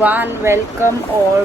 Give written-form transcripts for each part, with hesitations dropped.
everyone,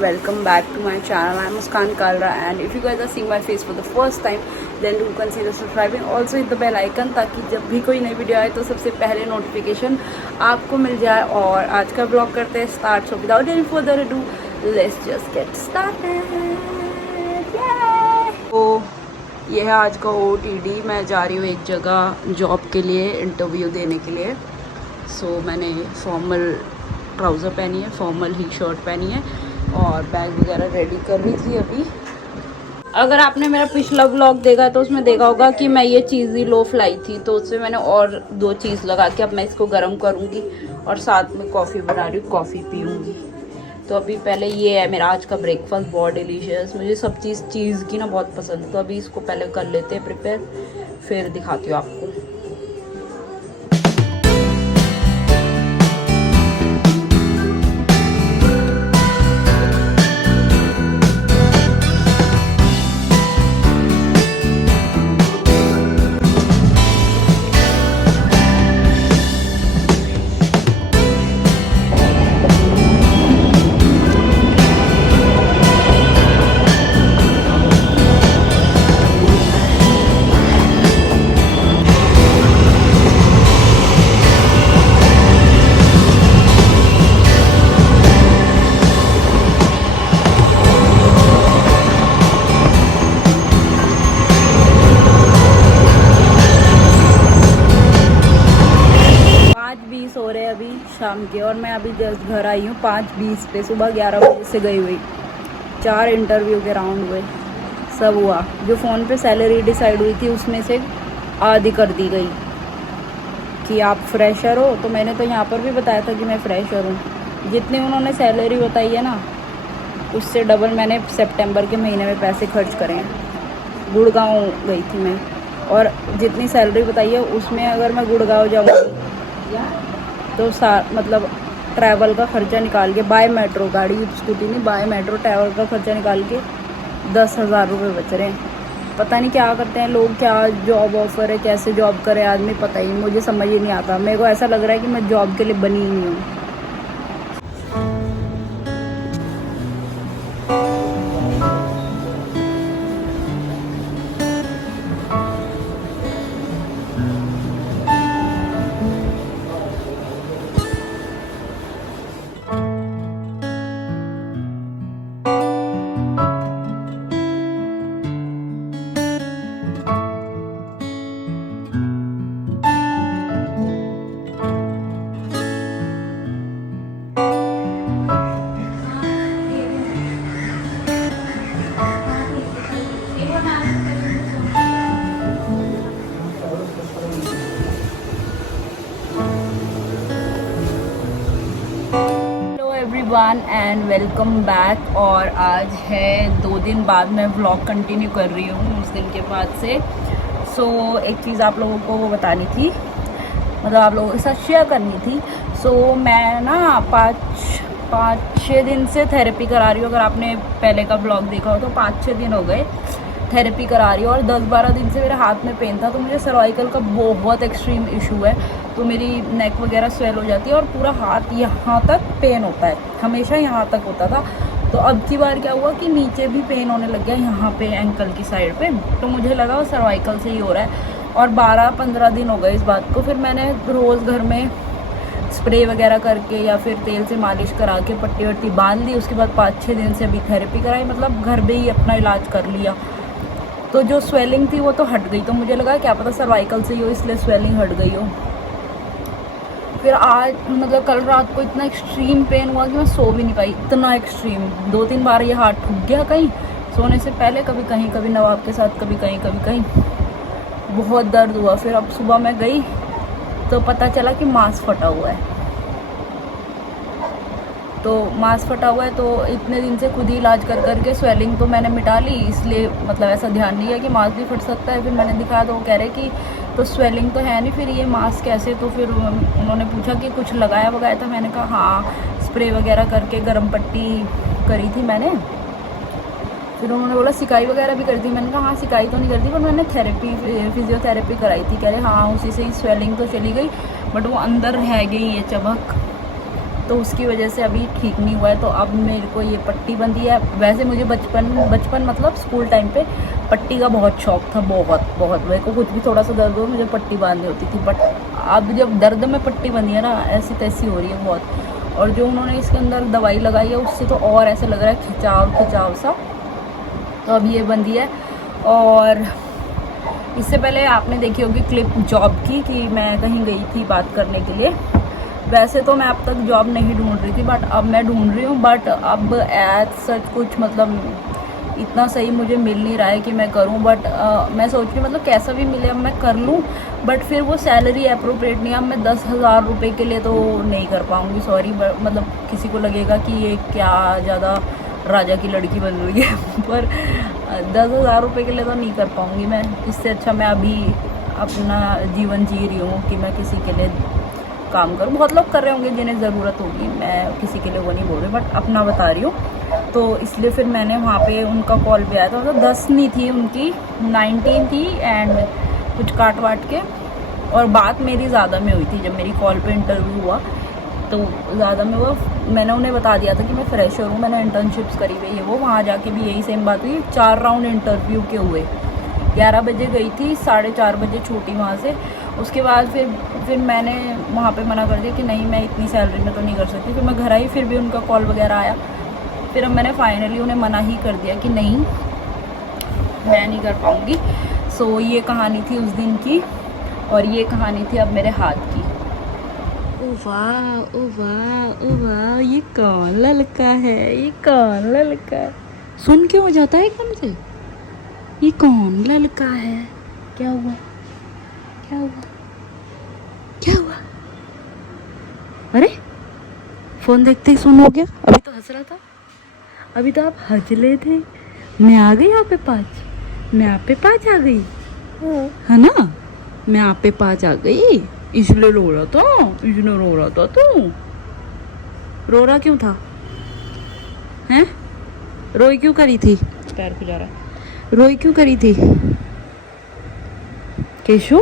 welcome back to my channel. I'm Muskan Kalra, and if you guys are seeing my face for the first time, then do consider subscribing. Also hit the bell icon ताकि जब भी कोई नई video आए तो सबसे पहले notification आपको मिल जाए. और आज का ब्लॉग करते हैं start. So without any further ado, let's just get started. तो ये है आज का OTD. मैं जा रही हूँ एक जगह जॉब के लिए, इंटरव्यू देने के लिए. सो मैंने फॉर्मल ट्राउज़र पहनी है, फॉर्मल ही शर्ट पहनी है और बैग वगैरह रेडी कर रही थी अभी. अगर आपने मेरा पिछला व्लॉग देखा तो उसमें देखा होगा कि मैं ये चीज़ ही लोफ लाई थी, तो उससे मैंने और 2 चीज़ लगा के अब मैं इसको गर्म करूँगी और साथ में कॉफ़ी बना रही हूँ, कॉफ़ी पीऊँगी. तो अभी पहले ये है मेरा आज का ब्रेकफास्ट, बहुत डिलीशियस. मुझे सब चीज़ की ना बहुत पसंद है. तो अभी इसको पहले कर लेते हैं प्रिपेयर, फिर दिखाती हूँ आपको. हो रहे अभी शाम के, और मैं अभी जस्ट घर आई हूँ 5:20 पे. सुबह 11 बजे से गई हुई. 4 इंटरव्यू के राउंड हुए, सब हुआ. जो फ़ोन पे सैलरी डिसाइड हुई थी उसमें से आधी कर दी गई कि आप फ्रेशर हो. तो मैंने तो यहाँ पर भी बताया था कि मैं फ्रेशर हूँ. जितनी उन्होंने सैलरी बताई है ना, उससे डबल मैंने सितंबर के महीने में पैसे खर्च करे हैं. गुड़गांव गई थी मैं, और जितनी सैलरी बताई है उसमें अगर मैं गुड़गांव जाऊँगी तो मतलब ट्रैवल का ख़र्चा निकाल के, बाय मेट्रो, गाड़ी स्कूटी नहीं, बाय मेट्रो ट्रैवल का ख़र्चा निकाल के 10,000 रुपये बच रहे हैं. पता नहीं क्या करते हैं लोग, क्या जॉब ऑफर है, कैसे जॉब करे आदमी, पता ही मुझे समझ ही नहीं आता. मेरे को ऐसा लग रहा है कि मैं जॉब के लिए बनी ही नहीं हूँ. Everyone and welcome back. और आज है 2 दिन बाद मैं व्लॉग कंटिन्यू कर रही हूँ उस दिन के बाद से. सो एक चीज़ आप लोगों को वो बतानी थी, मतलब आप लोगों के साथ शेयर करनी थी. सो मैं ना 5-6 दिन से थेरेपी करा रही हूँ. अगर आपने पहले का व्लॉग देखा हो तो 5-6 दिन हो गए थेरेपी करा रही हूँ. और 10-12 दिन से मेरे हाथ में पेन था. तो मुझे सर्वाइकल का बहुत एक्सट्रीम इशू है, तो मेरी नेक वगैरह स्वेल हो जाती है और पूरा हाथ यहाँ तक पेन होता है. हमेशा यहाँ तक होता था. तो अब की बार क्या हुआ कि नीचे भी पेन होने लग गया, यहाँ पे एंकल की साइड पे. तो मुझे लगा वो सर्वाइकल से ही हो रहा है. और 12-15 दिन हो गए इस बात को. फिर मैंने रोज़ घर में स्प्रे वगैरह करके या फिर तेल से मालिश करा के पट्टी वट्टी बांध ली. उसके बाद 5-6 दिन से अभी थेरेपी कराई, मतलब घर में ही अपना इलाज कर लिया. तो जो स्वेलिंग थी वो तो हट गई. तो मुझे लगा क्या पता सर्वाइकल से ही हो, इसलिए स्वेलिंग हट गई हो. फिर आज मतलब कल रात को इतना एक्सट्रीम पेन हुआ कि मैं सो भी नहीं पाई. इतना एक्सट्रीम, 2-3 बार ये हाथ ठुक गया कहीं सोने से पहले, कभी कहीं, कभी नवाब के साथ, कभी कहीं कभी कहीं. बहुत दर्द हुआ. फिर अब सुबह मैं गई तो पता चला कि मांस फटा हुआ है. तो मांस फटा हुआ है. तो इतने दिन से खुद ही इलाज कर करके स्वेलिंग तो मैंने मिटा ली, इसलिए मतलब ऐसा ध्यान नहीं है कि मांस भी फट सकता है. फिर मैंने दिखाया तो वो कह रहे कि तो स्वेलिंग तो है नहीं, फिर ये मांस कैसे. तो फिर उन्होंने पूछा कि कुछ लगाया वगाया था. मैंने कहा हाँ, स्प्रे वगैरह करके गर्म पट्टी करी थी मैंने. फिर उन्होंने बोला सिकाई वगैरह भी करती. मैंने कहा हाँ सिकाई तो नहीं करती, पर मैंने थेरेपी फिजियोथेरेपी कराई थी. कह रहे हाँ उसी से ही स्वेलिंग तो चली गई, बट वो अंदर रह गई ये चबक. तो उसकी वजह से अभी ठीक नहीं हुआ है। तो अब मेरे को ये पट्टी बंधी है। वैसे मुझे बचपन मतलब स्कूल टाइम पे पट्टी का बहुत शौक था, बहुत मेरे को कुछ भी थोड़ा सा दर्द हो मुझे पट्टी बांधनी होती थी। बट अब जब दर्द में पट्टी बंधी है ना, ऐसी तैसी हो रही है बहुत। और जो उन्होंने इसके अंदर दवाई लगाई है उससे तो और ऐसा लग रहा है खिंचाव सा। तो अब ये बंधी है। और इससे पहले आपने देखी होगी क्लिप जॉब की कि मैं कहीं गई थी बात करने के लिए। वैसे तो मैं अब तक जॉब नहीं ढूंढ रही थी, बट अब मैं ढूंढ रही हूँ। बट अब एज सच कुछ मतलब इतना सही मुझे मिल नहीं रहा है कि मैं करूँ। बट मैं सोच रही हूँ मतलब कैसा भी मिले अब मैं कर लूँ, बट फिर वो सैलरी अप्रोप्रिएट नहीं है। अब मैं 10,000 रुपये के लिए तो नहीं कर पाऊँगी, सॉरी। मतलब किसी को लगेगा कि ये क्या ज़्यादा राजा की लड़की बन रही है पर 10,000 रुपये के लिए तो नहीं कर पाऊँगी मैं। इससे अच्छा मैं अभी अपना जीवन जी रही हूँ कि मैं किसी के लिए काम करूँ। बहुत लोग कर रहे होंगे जिन्हें ज़रूरत होगी, मैं किसी के लिए वो नहीं बोल रही, बट अपना बता रही हूँ। तो इसलिए फिर मैंने वहाँ पे उनका कॉल भी आया था। मतलब 10 नहीं थी उनकी, 19 थी एंड कुछ काट वाट के। और बात मेरी ज़्यादा में हुई थी जब मेरी कॉल पे इंटरव्यू हुआ, तो ज़्यादा में हुआ। मैंने उन्हें बता दिया था कि मैं फ्रेशर हूँ, मैंने इंटर्नशिप्स करी हुई है। वो वहाँ जाके भी यही सेम बात हुई। 4 राउंड इंटरव्यू के हुए। 11 बजे गई थी, 4:30 बजे छूटी वहाँ से। उसके बाद फिर मैंने वहाँ पे मना कर दिया कि नहीं मैं इतनी सैलरी में तो नहीं कर सकती। फिर मैं घर आई, फिर भी उनका कॉल वगैरह आया। फिर अब मैंने फाइनली उन्हें मना ही कर दिया कि नहीं मैं नहीं कर पाऊँगी। सो ये कहानी थी उस दिन की, और ये कहानी थी अब मेरे हाथ की। ओ वाह ओ वाह ओ वाह, ये कौन लड़का है, ये कौन लड़का है? सुन क्यों हो जाता है एकदम से? ये कौन लड़का है? क्या हुआ, क्या हुआ, क्या हुआ? अरे फोन देखते ही सुन हो गया। अभी तो हंस रहा था, अभी तो आप हंसले थे। मैं आ गई आप पे 5, मैं आप पे 5 आ गई है ना, मैं आप पे 5 आ गई। इसलिए रो रहा था, इसलिए रो रहा था। तू रो रहा क्यों था? हैं, रोई क्यों करी थी? पैर खुजा रहा है। रोई क्यों करी थी? केशु,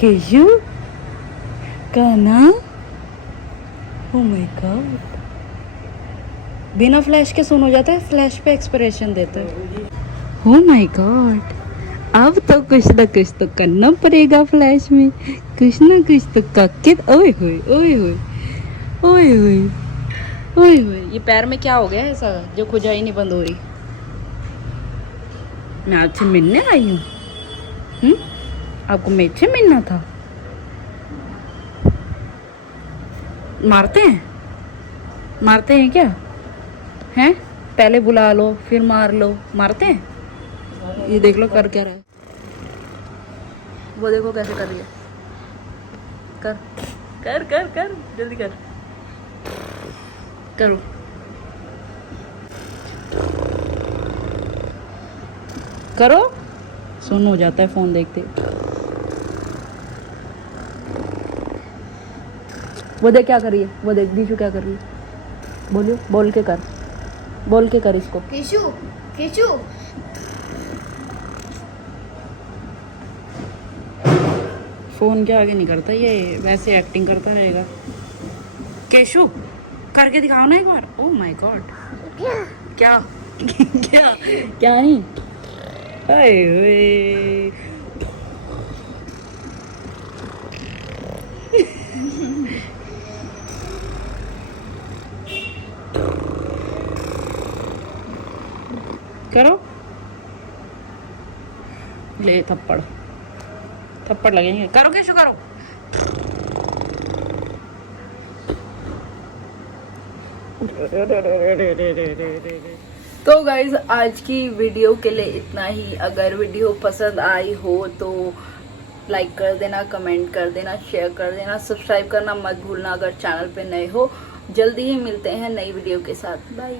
केशु का नाम? ओह माय गॉड, बिना फ्लैश के सुन हो जाता है, फ्लैश पे एक्सप्रेशन देता है। ओह माय गॉड, अब तो कुछ ना कुछ तो करना पड़ेगा फ्लैश में, कुछ ना कुछ तो करके। ओए होए ओए होए ओए होए ओए होए, ये पैर में क्या हो गया ऐसा जो खुजाई नहीं बंद हो रही? मैं आपसे मिलने आई हूँ। आपको मुझसे मिलना था? मारते हैं क्या? हैं, पहले बुला लो फिर मार लो, मारते हैं? ये देख लो कर क्या रहा है, वो देखो कैसे कर रही है। कर कर कर कर जल्दी कर, करो। करो, सुन हो जाता है फोन देखते। वो देख क्या कर रही है, वो देख दीशु क्या कर रही है। बोलियो, बोल के कर, बोल के कर इसको। Cashew, cashew. फोन के आगे नहीं करता ये, वैसे एक्टिंग करता रहेगा। केशु करके दिखाओ ना एक बार। ओह माय गॉड, क्या क्या क्या नहीं? आए हुए करो, ले थप्पड़, थप्पड़ लगेंगे। करो केशु करो। तो गाइज आज की वीडियो के लिए इतना ही। अगर वीडियो पसंद आई हो तो लाइक कर देना, कमेंट कर देना, शेयर कर देना, सब्सक्राइब करना मत भूलना अगर चैनल पे नए हो। जल्दी ही मिलते हैं नई वीडियो के साथ। बाय।